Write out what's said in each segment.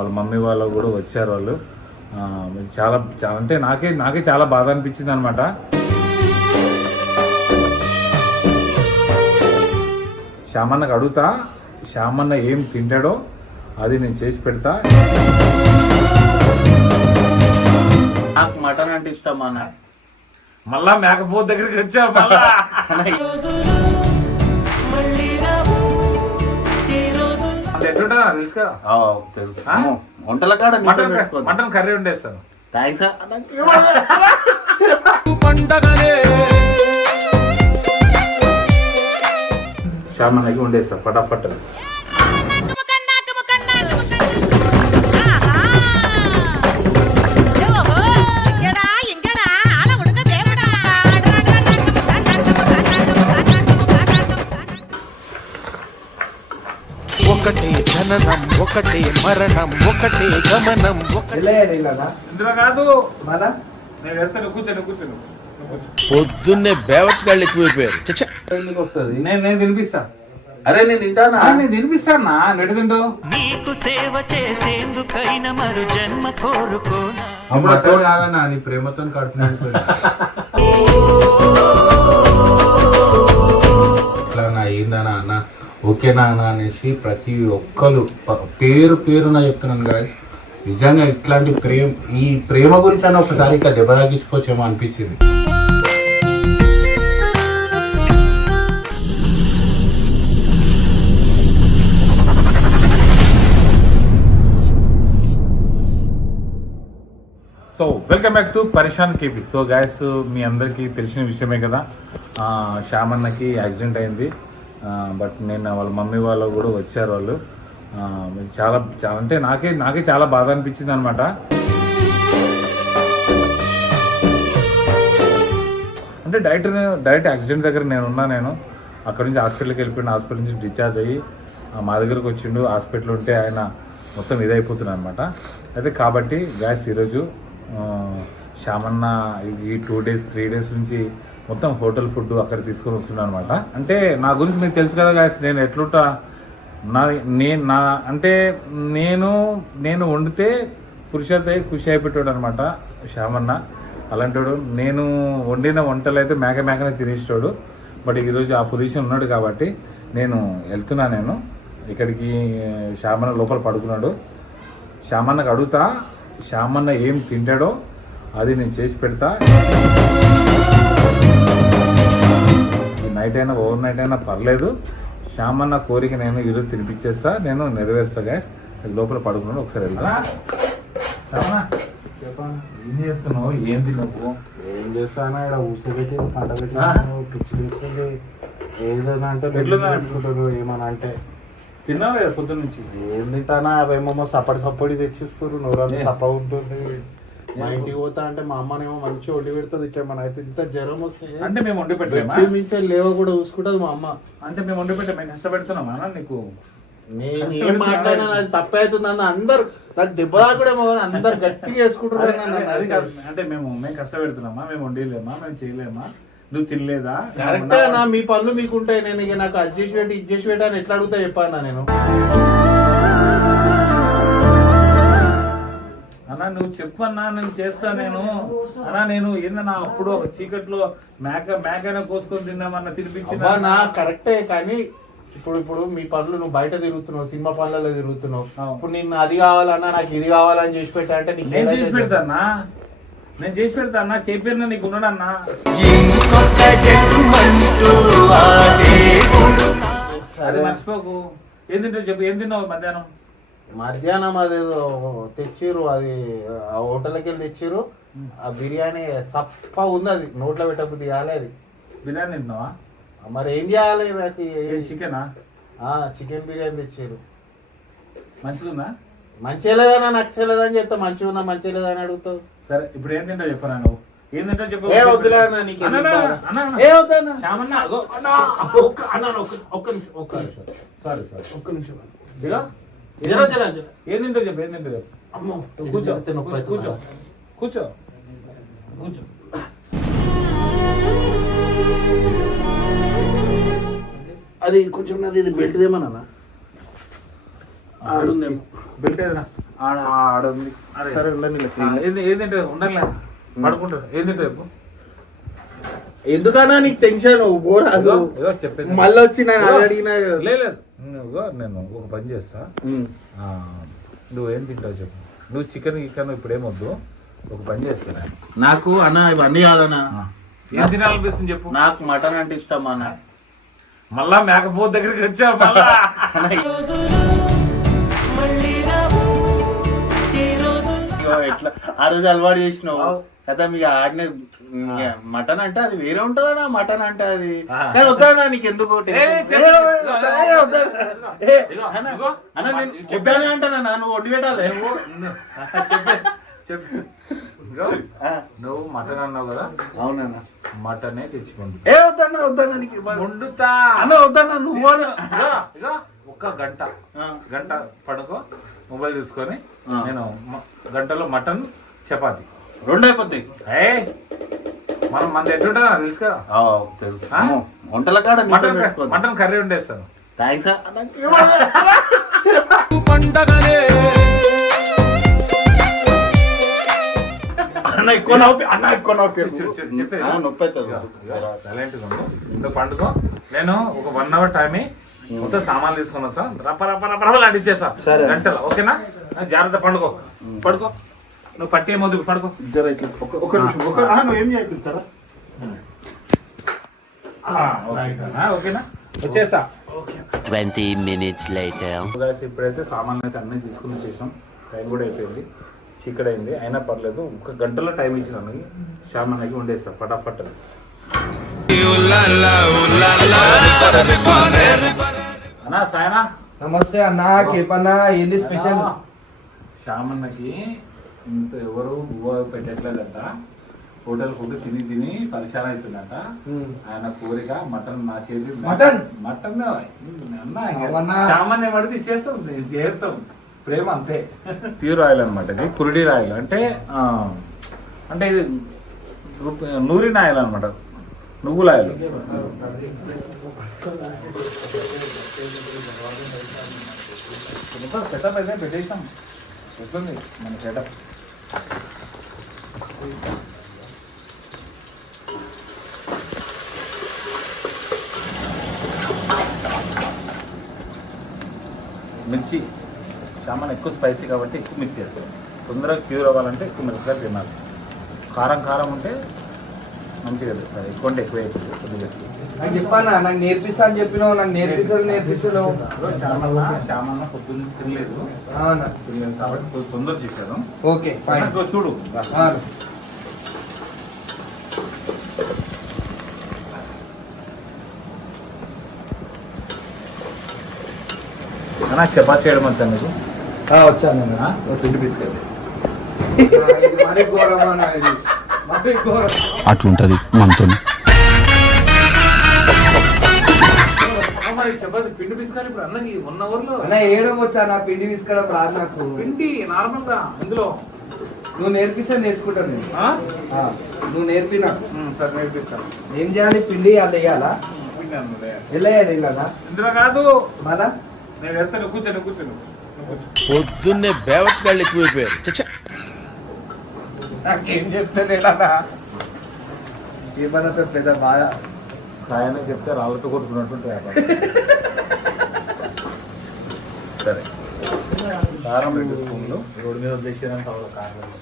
వాళ్ళ మమ్మీ వాళ్ళు కూడా వచ్చారు వాళ్ళు. చాలా చాలా అంటే నాకే నాకే చాలా బాధ అనిపించింది అనమాట శ్యామన్నకు అడుగుతా శ్యామన్న ఏం తింటాడో అది నేను చేసి పెడతా. నాకు మటన్ అంటే ఇష్టం అన్న. మళ్ళా మేకపోతు దగ్గరికి వచ్చా మళ్ళా. అంటే ఎట్లుంటా తెలుసు కదా ఆ, తెలుసు. ఆ? వంటల కాడ మటన్ క- మటన్ కర్రీ వండేస్తాను. థ్యాంక్స్ శ్యామన్నకి వండేస్తా ఫటాఫట్ ఒకటే జననం ఒకటే మరణం ఒకటే గమనం పొద్దున్నే బేవర్స్ గాళ్ళు ఎక్కువైపోయారు. చచ్చా వస్తుంది? నేను నేను తినిపిస్తా. అరే నేను తింటానా? నేను తినిపిస్తానా? నెడు తింటావు నీకు సేవ చేసేందుకైన మరు జన్మ కోరుకోనా? అప్పుడు అతడు కాదన్నా నీ ప్రేమతో కడుపు. ఇట్లా నా ఏందన్నా అన్న? ఓకే నాన్న అనేసి ప్రతి ఒక్కరు పేరు పేరున చెప్తున్నాను గాయస్ నిజంగా ఇట్లాంటి ప్రేమ ఈ ప్రేమ గురించి అని ఒకసారి ఇట్లా దెబ్బ తగ్గించుకోవచ్చేమో అనిపించింది. సో వెల్కమ్ బ్యాక్ టు పరిశాన్ కేపీ సో గాయస్ మీ అందరికీ తెలిసిన విషయమే కదా. శ్యామన్నకి యాక్సిడెంట్ అయింది. బట్ నేను వాళ్ళ మమ్మీ వాళ్ళు కూడా వచ్చారు వాళ్ళు. చాలా చాలా అంటే నాకే నాకే చాలా బాధ అనిపించింది అనమాట అంటే డైరెక్ట్ నేను- డైరెక్ట్ యాక్సిడెంట్ దగ్గర నేను ఉన్నా నేను. అక్కడ నుంచి హాస్పిటల్కి వెళ్ళిపోయిన హాస్పిటల్ నుంచి డిశ్చార్జ్ అయ్యి మా దగ్గరకు వచ్చిండు. హాస్పిటల్ ఉంటే ఆయన మొత్తం ఇదైపోతుంది అనమాట అయితే కాబట్టి గ్యాస్ ఈరోజు శ్యామన్న ఈ టూ డేస్ త్రీ డేస్ నుంచి మొత్తం హోటల్ ఫుడ్ అక్కడ తీసుకొని వస్తున్నాను అనమాట అంటే నా గురించి మీకు తెలుసు కదా గాయస్ నేను ఎట్లుంటా నా నేను నా అంటే నేను నేను వండితే పురుషతే ఖుషి అయిపెట్టాడు అనమాట శ్యామన్న. అలాంటివాడు నేను వండిన వంటలు అయితే మేక మేకనే తినేస్తాడు బట్ ఈరోజు ఆ పొజిషన్ ఉన్నాడు కాబట్టి నేను వెళ్తున్నా నేను. ఇక్కడికి శ్యామన్న లోపల పడుకున్నాడు. శ్యామన్నకు అడుగుతా శ్యామన్న ఏం తింటాడో అది నేను చేసి పెడతా. నైట్ అయినా ఓవర్ నైట్ అయినా పర్లేదు. శ్యామన్న కోరిక నేను ఈరోజు తినిపించేస్తా. నేను నెరవేరుస్తా గ్యాస్ లోపల పడుకున్నాడు ఒకసారి శ్యామన్న ఏం చేస్తున్నావు? ఏంది నువ్వు? ఏం చేస్తానా ఇక్కడ? ఊసబెట్టి పంట పెట్టి ఆ? పిచ్చి పిస్తుంది ఏదైనా అంటే? పెట్టుకుంటారు ఏమన్నా అంటే. తిన్నావు కదా పొద్దున్న నుంచి? ఏం తింటానా? అవేమో సప్పటి సప్పటి తెచ్చిస్తారు నోరంతా సప్ప ఉంటుంది. మా ఇంటికి పోతా అంటే మా అమ్మనేమో మంచిగా వండి పెడుతుంది ఇట్లా మన అయితే ఇంత జ్వరం వస్తే అంటే మేము వండి పెట్టలేమా? బెడ్ మించే లేవ కూడా చూసుకుంటది మా అమ్మ. అంటే మేము వండి పెట్టే మేము కష్టపెడుతున్నామా నీకు? నేను ఏం మాట్లాడినా అది. తప్పే అవుతుంది అన్న అందరు నాకు దెబ్బ కూడా అందరు గట్టిగా అన్న అదే-. కాదు. అంటే మేము మేము కష్టపెడుతున్నామా? మేము వండిలేమా మేము చేయలేమా? నువ్వు తినలేదా? కరెక్ట్ నా మీ పనులు మీకు ఉంటాయి నేను ఇక నాకు అది చేసి పెట్టి ఇది చేసి పెట్టి అని ఎట్లా అడుగుతా చెప్పాను నేను. అన్నా నువ్వు చెప్పు అన్నా నేను చేస్తా నేను. అన్నా నేను ఏందన్నా అప్పుడు ఒక చీకట్లో మేక మేకనే కోసుకొని తిన్నామన్నా తినిపించిన నా కరెక్టే కానీ ఇప్పుడు ఇప్పుడు మీ పనులు నువ్వు బయట తిరుగుతున్నావు సినిమా పనులలో తిరుగుతున్నావు. ఇప్పుడు నిన్ను అది కావాలన్నా నాకు ఇది కావాలని చేసి పెట్టా అంటే నేను చేసి పెడతానా నేను చేసి పెడతా అన్నా. కేపీఆర్ నీకు ఉన్నాడన్నా సరే. మర్చిపోకు. ఏం తింటావు చెప్పు? ఏం తిన్నావు మధ్యాహ్నం? మధ్యాహ్నం అదేదో తెచ్చిర్రు అది ఆ హోటల్కి వెళ్ళి తెచ్చిర్రు ఆ బిర్యానీ సప్ప ఉంది అది. నోట్లో పెట్టబుద్ధి కాలే అది. బిర్యానీ తింటున్నావా మరి ఏం చేయాలి నాకు చికెనా? చికెన్ బిర్యానీ తెచ్చిర్రు. మంచిగుందా? మంచిగా లేదన్నా నచ్చలేదని చెప్తా. మంచిగా ఉందా మంచిగా లేదని అడుగుతావు. సరే ఇప్పుడు ఏం తింటావు చెప్పరా నువ్వు? ఏం తింటావు చెప్పు? ఏ వద్దులే అన్న నీకు. ఏ వద్దన్నా శ్యామన్న ఒక్క నిమిషం ఒక్క నిమిషం. Sorry sorry. ఒక్క నిమిషం. ఏం తింటావు చెప్పు ఏం తింటావు చెప్పు. కూర్చో కూర్చో కూర్చో? కూర్చో. అది కొంచెం నాది ఇది బెల్ట్ దేమన్నా ఆడుందేమో. బెల్ట్ ఏదైనా? ఆడ ఆడ ఉంది అరే. సరే ఉండండి ఏంది ఉండాలి పడుకుంటారు ఏంటంటే చెప్పు. ఎందుకన్నా నీకు టెన్షన్ చెప్పేది. మళ్ళీ వచ్చి నేను అది అడిగినా లేదు. నువ్వు నేను ఒక పని చేస్తా. నువ్వేం తింటావు చెప్పు. నువ్వు చికెన్ గికెన్ ఇప్పుడు ఏమొద్దు ఒక పని చేస్తా నాకు అన్న ఇవన్నీ కాదన్నా. ఏం తినాలనిపిస్తుంది చెప్పు. నాకు మటన్ అంటే ఇష్టం అన్న. మళ్ళా మేకపోతు దగ్గరికి వచ్చా మళ్ళా. ఎట్లా? ఆ రోజు అలవాటు చేసినావు. కదా మీకు ఆడిన మటన్ అంటే అది వేరే ఉంటుందన్నా మటన్ అంటే అది. కానీ వద్దానా నీకు ఎందుకు. వద్దానే అంటానా నువ్వు వండి పెట్టాలి. నువ్వు మటన్ అన్నావు కదా? అవునన్నా. మటనే తెచ్చుకోండి ఏ వద్దన్నా వద్దన్నా నీకు. వండుతా. అన్న వద్దన్నా నువ్వు ఒక్క గంట. గంట పడుకో మొబైల్ తీసుకొని. నేను గంటలో మటన్ చపాతి. రెండు అయిపోతాయి ఏ? మనం మన ఎట్లుంటుందో నాకు తెలుసు కదా. ఆ, తెలుసు. వంటల కాడ మటన్ మటన్ కర్రీ వండేస్తాను. థ్యాంక్స్ అన్న ఎక్కువ నవ్వు అన్న ఎక్కువ నవ్వు నొప్పి అవుతుంది. సైలెంట్గా ఉండు ఇందులో పండుకో. నేను ఒక వన్ అవర్ టైం మొత్తం సామాన్లు తీసుకొని వస్తా రప్ప రప్ప రప్ప రప్ప అడిచేస్తా సరే. గంటలో ఓకేనా? జాగ్రత్త పండుకో. పడుకో. నువ్వు పట్టి ఏమొద్దు పడుకో. జర ఇట్లా ఒక ఒక నిమిషం ఒక ఆ, నువ్వు ఏం చేయకు కదా ఆ, ఓకేనా? వచ్చేస్తా. 20 minutes later. గాయస్ ఇప్పుడైతే సామాన్లు అయితే అన్నీ తీసుకుని వచ్చేసాం. టైం కూడా అయిపోయింది. చీకటి అయింది అయినా పర్లేదు. ఒక గంటలో టైం ఇచ్చినాను షామాన్కి వండేస్తా ఫటాఫట్. అన్నా సాయనా? నమస్తే అన్న కేపన్న ఏంది స్పెషల్? శ్యామన్నకి ఇంత ఎవరు బువ్వ పెట్టట్లేదంట. హోటల్ ఫుడ్ తిని తిని పరిశాన అవుతుందంట. ఆయన కోరిక మటన్ నా చేతి మటన్? మటన్ శ్యామన్న. సామాన్య పడితే ఇచ్చేస్తాం నేను చేస్తాం. ప్రేమ అంతే. ప్యూర్ ఆయిల్ అనమాట ఇది. కురిడి ఆయిల్ అంటే అంటే ఇది నూరిన ఆయిల్ అనమాట నువ్వులాయలు సెటప్ అయితే పెట్టేసాం ఎట్లుంది మన సెటప్ మిర్చి సామాన్ ఎక్కువ స్పైసీ కాబట్టి ఎక్కువ మిర్చి వేస్తాం. తొందరగా క్యూర్ అవ్వాలంటే ఎక్కువ మిరపకాయలు తినాలి కారం కారం ఉంటే మంచిగా ఎక్కువ. నాకు చెప్పానా నాకు నేర్పిస్తా అని చెప్పినావు నాకు నేర్పిస్తాను నేర్పిస్తున్నావు. శ్యామన్న శ్యామన్న పొద్దున్న తినలేదు. కాబట్టి కొంచెం తొందర చెప్పాను ఓకే ఫైన్. చూడు. అన్నా చపాతీ చేయడం అంతా నీకు వచ్చాను ఆ? అట్లుంటది మనతో పిండి ఇప్పుడు అన్నకి వన్ అవర్లో అన్న ఏడం వచ్చా నా పిండి రాదు నాకు. పిండి నార్మల్గా ఇందులో. నువ్వు నేర్పిస్తే నేర్చుకుంటాను నేను. ఆ? ఆ, నువ్వు నేర్పినా? సరే నేర్పిస్తాను ఏం చేయాలి? పిండి అలా వేయాలా? ఇందులో కాదు. మళ్ళా? నేను వెళ్తాను కూర్చోను. పొద్దున్నే బేవర్స్ గాళ్ళు ఎక్కువైపోయారు. చచ్చా. నాకేం చెప్తాను ఎలా ఏమన్నా పెద్ద బాగా సాయాన్ని చెప్తే రాళ్ళతో కొట్టుకున్నట్టు వ్యాపారం సరే. రెండు స్పూన్లు. రోడ్డు మీద వదిలేసేదానికి అవ్వదు కారం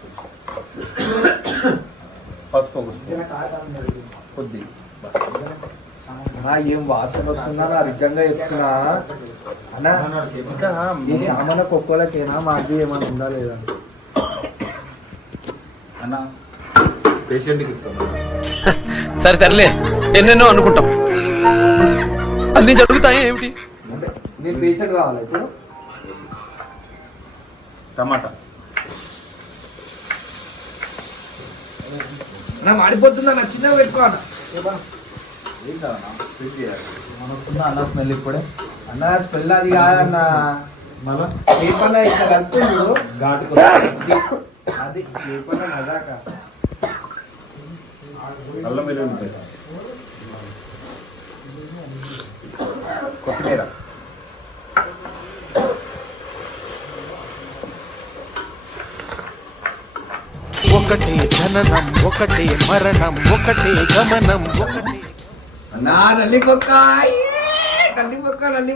పసుపు కొద్ది. ఏం వాసన వస్తుందా? నా నిజంగా చెప్తున్నా. అన్న ఇంకా ఈ సామాన్య కుక్కలకేనా? మాకు ఏమైనా ఉందా లేదా? అన్న పేషెంట్కి ఇస్తాను సరే తరలే ఎన్నెన్నో అనుకుంటాం. అన్ని జరుగుతాయి ఏమిటి? నేను పేషెంట్ కావాలా ఇప్పుడు? టమాటా. నా మాడిపోతుందా? నా చిన్నగా పెట్టుకోవాలా ఏం కాదన్నా ఫ్రిడ్జ్ చేయాలి. మనకున్న అన్న స్మెల్ ఇప్పుడే. అన్న స్పెల్ అది కాదన్న. మళ్ళా? ఇట్లా ఏపన్నా మజాక అల్లం వెల్లుల్లి పేస్ట్ కొత్తిమీర ఒకటే జననం ఒకటే మరణం ఒకటే గమనం ఒకటే అన్నా నల్లి పొక్క నల్లి పొక్క నల్లి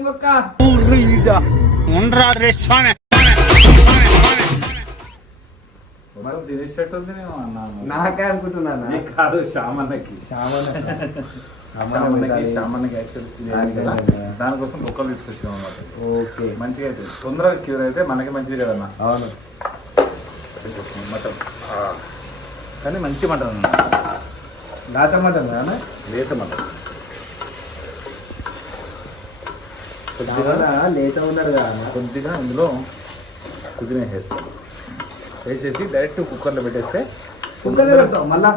పొక్క మొత్తం తినేసేట్టుంది నేను అన్నాను. నాకే అనుకుంటున్నాను నీకు కాదు శ్యామన్నకి. శ్యామన్నకి దానికోసం బొక్కలు తీసుకొచ్చాం అనమాట ఓకే. మంచిగా అయితే తొందరగా క్యూర్ అయితే మనకి మంచిది కదన్నా. అవును. మటన్. కానీ మంచి మటన్ అన్న. దాత మటన్ నాన్న లేత మటన్. కొద్దిగా లేత ఉన్నాడు కదా. కొద్దిగా ఇందులో వేస్తాం. వేసేసి డైరెక్ట్ కుక్కర్లో పెట్టేస్తే కుక్కర్లో పెడతాం మళ్ళా?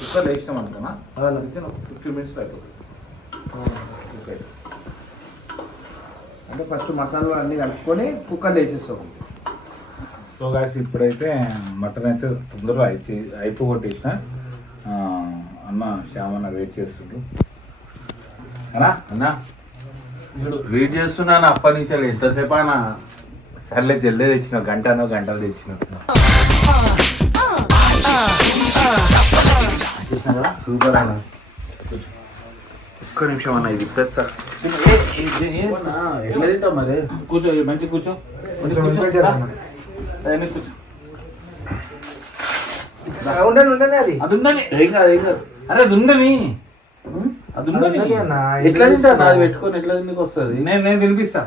కుక్కర్లో వేసినాం అనుకున్నా. అవును. ఫిఫ్టీ మినిట్స్లో అయిపోతుంది ఓకే అంటే ఫస్ట్ మసాలాలు అన్ని కలుపుకొని కుక్కర్లో వేసేస్తాం. సో గాయస్ ఇప్పుడైతే మటన్ అయితే తొందరగా అయిపో అయిపోగొట్టేసిన. ఆ, అన్న శ్యామన్న వెయిట్ చేస్తుండ్రు అన్నా? అన్నా వెయిట్ చేస్తున్నాను? అప్పటి నుంచి ఎంతసేపు అన్నా? సర్లే జల్దే తెచ్చిన గంటనో గంటలు తెచ్చిన సూపర్ అన్న. ఒక్క నిమిషం అన్న ఇది ఇప్పేస్తా ఎట్లా తింటావు మరి కూర్చో. మంచి కూర్చో. ఉండండి ఉండండి అది. అది ఉండాలి. ఏం కాదు ఏం కాదు. అరే అది ఉండని అది ఉండని ఉండండి అన్న. ఎట్లా తింటాను అది పెట్టుకొని ఎట్లా తిండికి వస్తుంది? నేను నేను తినిపిస్తా.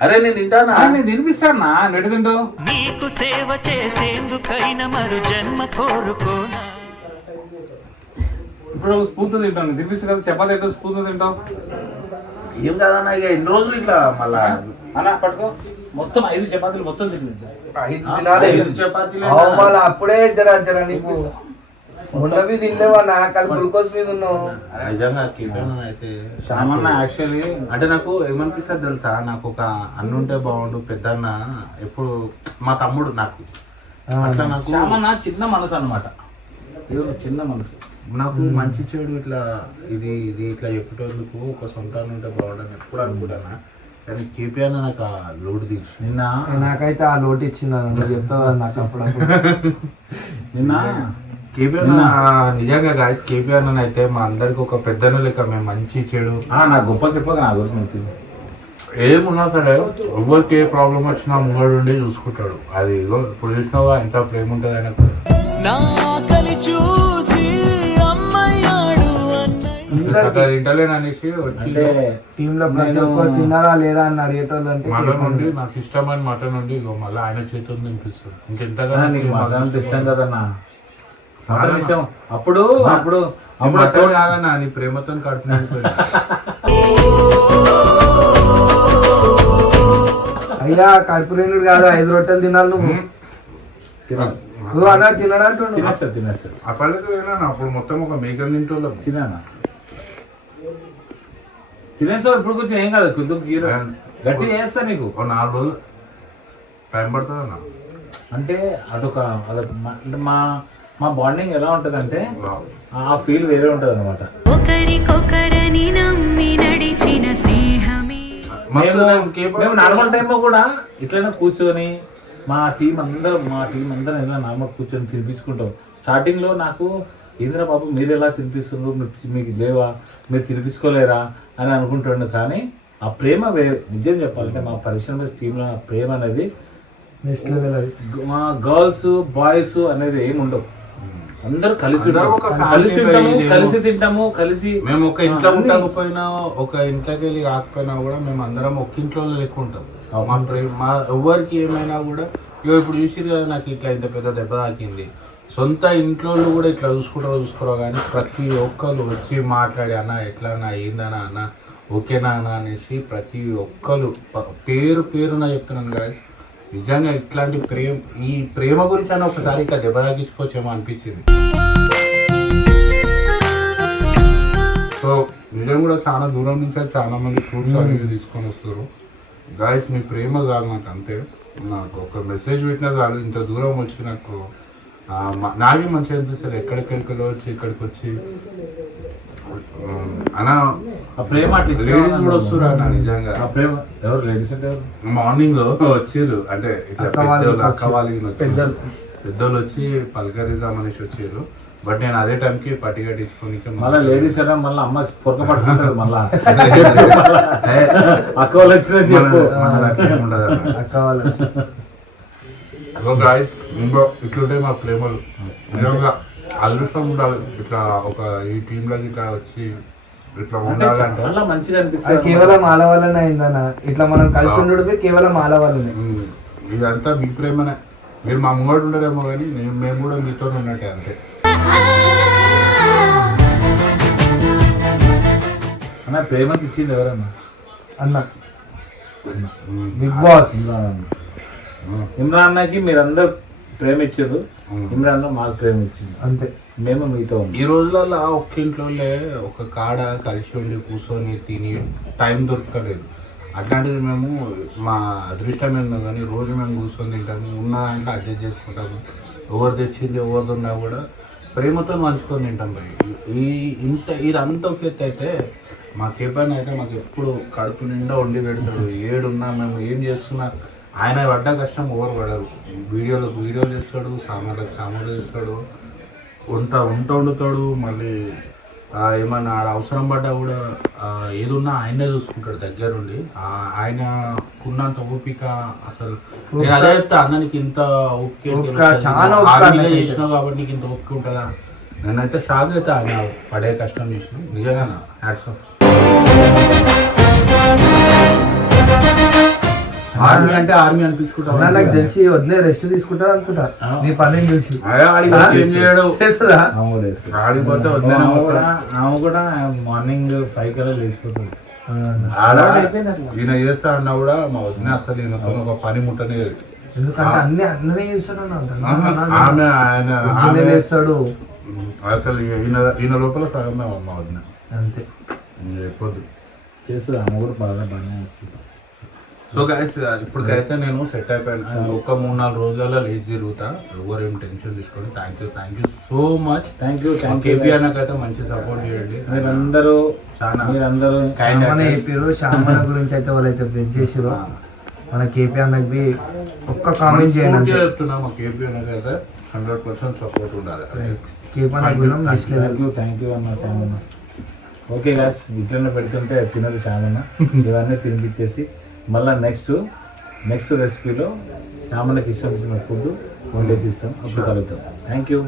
అరే నేను తింటానా? నేను తినిపిస్తానా? నెట్ తింటావు? నీకు సేవ చేసేందుకైనా మరు జన్మ కోరుకోనా ఇప్పుడు ఒక స్పూన్తో తింటాను తినిపిస్తా కదా చపాతి అయితే స్పూన్తో తింటావు. ఏం కాదన్నా ఇక ఎన్ని రోజులు ఇట్లా మళ్ళా? అన్న పట్టుకో. మొత్తం ఐదు చపాతీలు మొత్తం తినిపించా ఐదు తినాలి. ఐదు చపాతీలు అప్పుడే జర జర నీకు. ఉన్నవి తినలేవన్నా కానీ గ్లూకోజ్ మీద ఉన్నావు. నిజంగా కిపెన్ అయితే శ్యామన్న యాక్చువల్లీ అంటే నాకు ఏమనిపిస్తుంది తెలుసా? నాకు ఒక అన్న ఉంటే బాగుండు పెద్దన్న ఎప్పుడు మా తమ్ముడు నాకు. అట్లా నాకు శ్యామన్న చిన్న మనసు ఒక చిన్న మనసు. నాకు మంచి చెడు ఇట్లా ఇది ఇది ఇట్లా చెప్పేటందుకు ఒక సొంతాన్ని ఉంటే బాగుండని ఎప్పుడు అనుకుంటానా? కానీ కేపీ అన్న నాకు ఆ లోడ్ తీసి నిన్న నాకైతే ఆ లోటు ఇచ్చింది నువ్వు చెప్తావు? నాకు అప్పుడప్పుడు. నిన్న కేపీ అన్న నిజంగా గాయస్ కేపీ అన్న అయితే మా అందరికి ఒక పెద్దన్న లెక్క మేము మంచి చెడు. ఆ, నాకు గొప్ప చెప్పక నా గురించి. ఏమున్నా సరే ఎవరికి ఏ ప్రాబ్లం వచ్చినా ముంగడు ఉండి చూసుకుంటాడు. అది ఇగో ఇప్పుడు చూసినావా ఎంత ప్రేమ ఉంటుంది ఆయనకు తిన్నారా లేదా అని అడిగేటోళ్ళు అంటే మటన్ నుండి నాకు ఇష్టమైన మటన్ ఇగో మళ్ళీ ఆయన చేతులు తినిపిస్తుంది ఇంకెంతగా మటన్ ఇష్టం కదన్నా. మటన్ ఇష్టం అప్పుడు అప్పుడు అప్పుడు మటన్ కాదన్నా నీ ప్రేమతో కడుపు నిండిపోయింది. అయ్యా కడుపురేణుడు కాదు ఐదు రొట్టెలు తినాలి నువ్వు. తినాలి. నువ్వు అన్నా తినడంటుండు తినేస్తాడు తినేస్తాడు అప్పటికి తిన్నాను అప్పుడు మొత్తం ఒక మేకలు తింటోళ్ళం తినానా? తినేస్తావు ఇప్పుడు కొంచెం ఏం కాదు కొద్దిగా గీర. గట్టి చేస్తా నీకు. ఒక నాలుగు రోజులు టైం పడుతుంది అన్న అంటే అదొక అదొక అంటే మా మా బాండింగ్ ఎలా ఉంటదంటే ఆ ఫీల్ వేరే ఉంటది అనమాట ఒకరికొకరని నమ్మి నడిచిన స్నేహమే. మేము నార్మల్ టైంలో కూడా ఇట్లనే కూర్చొని మా టీం అందరం మా టీం అందరం ఇలా నార్మల్ కూర్చొని తినిపించుకుంటాం. స్టార్టింగ్లో నాకు ఇంద్ర బాబు మీరు ఎలా తినిపిస్తున్నారు? మీకు- మీకు లేవా? మీరు తినిపించుకోలేరా? అని అనుకుంటుండే. కానీ ఆ ప్రేమ వేరే నిజం చెప్పాలంటే మా పరిశ్రమ టీంలో ప్రేమ అనేది మా గర్ల్స్ బాయ్స్ అనేది ఏమి ఉండవు. అందరూ కలిసి కలిసి ఉంటాము. కలిసి తింటాము కలిసి మేము ఒక ఇంట్లో ఉండకపోయినా ఒక ఇంట్లోకి వెళ్ళి రాకపోయినా కూడా మేము అందరం ఒక ఇంట్లో లెక్క ఉంటాం. మా ప్రేమ మా ఎవరికి ఏమైనా కూడా ఇగో ఇప్పుడు చూసిరు కదా నాకు ఇట్లా ఇంత పెద్ద దెబ్బ తాకింది. సొంత ఇంట్లో కూడా ఇట్లా చూసుకుంటారో చూసుకోరో కానీ ప్రతి ఒక్కరు వచ్చి మాట్లాడి అన్న ఎట్లా అన్న ఏందన్నా అన్న? ఓకేనా అన్న? అనేసి ప్రతి ఒక్కరు పేరు పేరున చెప్తున్నాను గాయస్ నిజంగా ఇట్లాంటి ప్రేమ ఈ ప్రేమ గురించి అని ఒకసారి ఇట్లా దెబ్బ తాగించుకోవచ్చేమో అనిపించింది. సో నిజం కూడా చాలా దూరం నుంచి చాలా మంది ఫ్రూట్స్ అనేవి తీసుకొని వస్తారు. గాయస్ మీ ప్రేమ కాదు నాకు అంతే. నాకు ఒక మెసేజ్ పెట్టినా చాలు ఇంత దూరం వచ్చి నాకు నాకే మంచిగా అనిపిస్తుంది ఎక్కడికెక్కడికి వచ్చి ఇక్కడికి వచ్చి అన్న ఆ ప్రేమ లేడీస్ కూడా అన్న నిజంగా. ఆ ప్రేమ ఎవరు లేడీస్ అంటే ఎవరు? మార్నింగ్ వచ్చిర్రు. అంటే ఇట్లా అక్క వాళ్ళు పెద్దోళ్ళు, పెద్దోళ్ళు. వచ్చి పలకరిద్దాం అనేసి వచ్చారు బట్ నేను అదే టైంకి పట్టి కట్టించుకోనికి మళ్ళీ లేడీస్ అన్నా మళ్ళీ అమ్మ పొరక పట్టుకుంటుంది మళ్ళా. అక్క వాళ్ళు వచ్చినా చెప్పు. అక్క వాళ్ళు ఇట్లుంటే మా ప్రేమలు. నిజంగా. అదృష్టం ఉండాలి. ఇట్లా ఒక ఈ టీమ్లోకి ఇట్లా వచ్చి ఇట్లా ఉండాలంటే మళ్ళీ మంచిగా అది అనిపిస్తుంది కేవలం ఆల వల్లనే అయిందన్న. ఇట్లా మనం కలిసి ఉండడమే కేవలం ఆల వల్లనే. ఉమ్, ఇదంతా మీ ప్రేమనే. మీరు మా ముంగడు ఉండరేమో కానీ నేను మేము కూడా మీతో ఉన్నట్టే అంతే. అన్న ప్రేమకి ఇచ్చింది ఎవరన్నా? అన్న. Big boss. ఇమ్రాన్ అన్నకి మీరందరూ ప్రేమ ఇచ్చారు ఇమ్రాన్ అన్న మాకు ప్రేమ ఇచ్చింది అంతే. మేము మీతో ఈ రోజులలో ఒక్క ఇంట్లోనే ఒక కాడ కలిసి ఉండి కూర్చొని తిని టైం దొరకలేదు. అట్లాంటిది మేము మా అదృష్టం ఏందో కానీ రోజు మేము కూర్చొని తింటాము ఉన్న దాంట్లో అడ్జస్ట్ చేసుకుంటాము. ఎవరు తెచ్చింది ఎవరిది ఉన్నా కూడా ప్రేమతో పంచుకొని తింటాం భయ్ ఈ ఇంత ఇదంతా ఒక ఎత్తు అయితే మా కేపాన్ అయితే మాకు ఎప్పుడు కడుపు నిండా వండి పెడతాడు. ఏడున్నా మేము ఏం చేస్తున్నా ఆయన పడ్డ కష్టం ఎవరు పడరు. వీడియోలకు వీడియోలు చేస్తాడు సామాన్లకు సామాన్లు చేస్తాడు. వంట వంట వండుతాడు మళ్ళీ ఏమన్నా ఆడ అవసరం పడ్డా కూడా ఏదున్నా ఆయనే చూసుకుంటాడు దగ్గరుండి. ఆయనకున్నంత ఓపిక అసలు నేను అదే చెప్తా అన్ననికి ఇంత ఓపిక అసలు చాలా. చేసినావు కాబట్టి నీకు ఇంత ఓపిక ఉంటుందా? నేనైతే షాక్ అయితే ఆయన పడే కష్టం చేసిన. నిజంగా హ్యాట్స్ ఆఫ్ ఆర్మీ అంటే ఆర్మీ అనిపించుకుంటా అన్న నాకు తెలిసి వదిలే రెస్ట్ తీసుకుంటారు అనుకుంటా. నీ పని చూసి? చేస్తుందా? ఆమె కూడా మార్నింగ్ ఫైవ్ కల్లా లేచిపోతుంది. ఈయన చేస్తా అన్నా కూడా మా వదిన అసలు ఈయన ఒక పని ముట్టనే ఎందుకంటే అన్ని అన్ననే చేస్తాడు అన్న ఆమె ఆయన లేస్తాడు. అసలు ఈయన ఈయన లోపల సగమే మా వదిన. అంతే. చెప్పొద్దు. చేస్తుంది ఆమె కూడా బాగా బాగానే వేస్తుంది సో గైస్ ఇప్పటికైతే నేను సెట్ అయిపోయాను. ఒక మూడు నాలుగు రోజులలో లేచి తిరుగుతా. ఎవరు టెన్షన్ తీసుకోండి. Thank you thank you so much thank you thank you KPR నాకైతే మంచి సపోర్ట్ చేయండి. మీరందరూ చాలా. మీరందరూ చెప్పారు శ్యామల గురించి అయితే వాళ్ళైతే బ్రెడ్ చేసారు మన కేపీ అన్నకి ఒక్క కామెంట్ చేయండి చెప్తున్నా మా కేపీఆర్ నాకైతే హండ్రెడ్ పర్సెంట్ సపోర్ట్ ఉండాలి. కేపీ అన్న గుణం నెక్స్ట్ లెవెల్ థ్యాంక్ యూ అన్న సామన్న ఓకే గాస్ ఇట్లనే పెడుతుంటే తినదు సామన్న ఇవన్నీ తినిపించేసి మళ్ళీ నెక్స్ట్ నెక్స్ట్ రెసిపీలో శ్యామలకి ఇష్టం ఇచ్చిన ఫుడ్ వండేసి ఇస్తాం. అప్పుడు కలుగుతాం థ్యాంక్ యూ